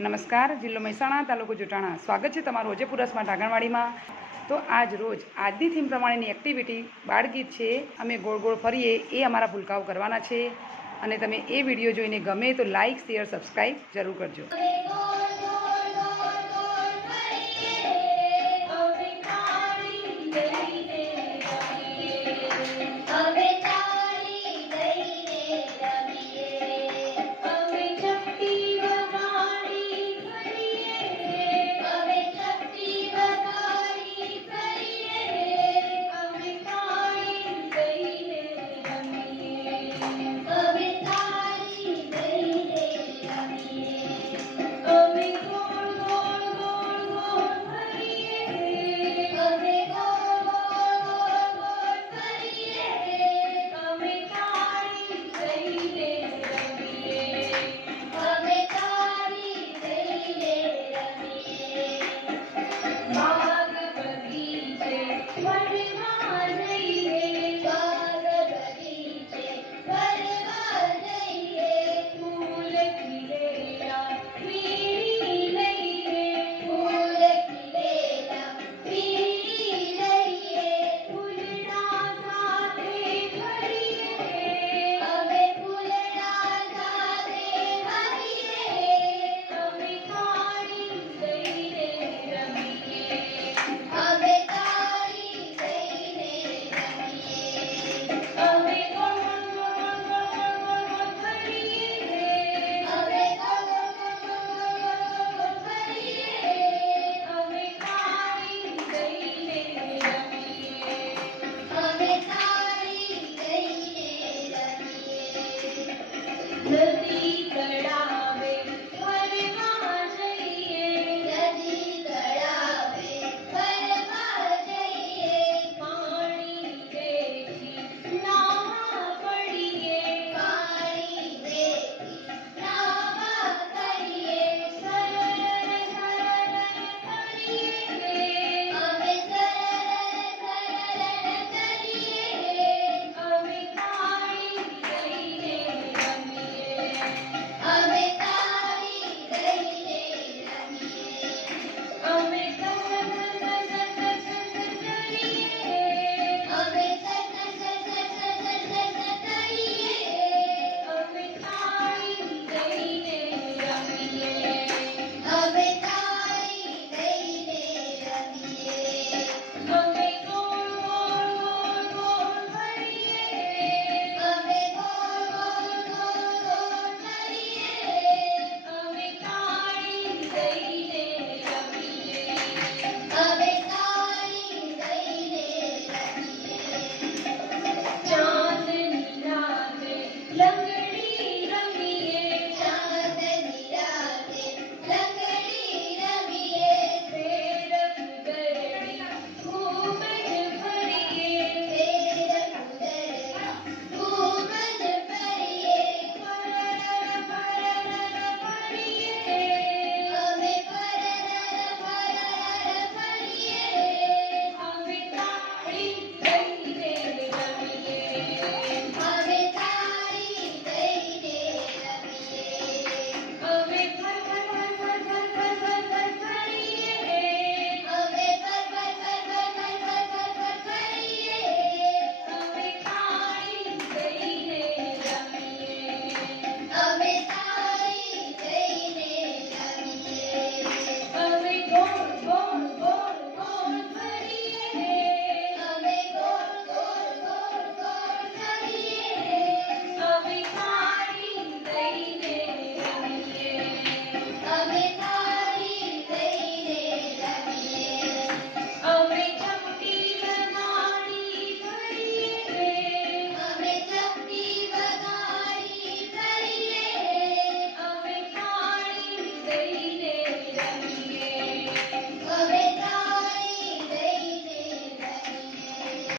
નમસ્કાર, જિલ્લો મહેસાણા, તાલુકો જોટાણા. સ્વાગત છે તમારું ઓજેપુરસમાં ઢાંગણવાડીમાં. તો આજ રોજ, આજની થીમ પ્રમાણેની એક્ટિવિટી બાળગીત છે, અમે ગોળ ગોળ ફરીએ, એ અમારા ભૂલકાઓ કરવાના છે. અને તમે એ વીડિયો જોઈને ગમે તો લાઇક શેર સબસ્ક્રાઈબ જરૂર કરજો. Yeah.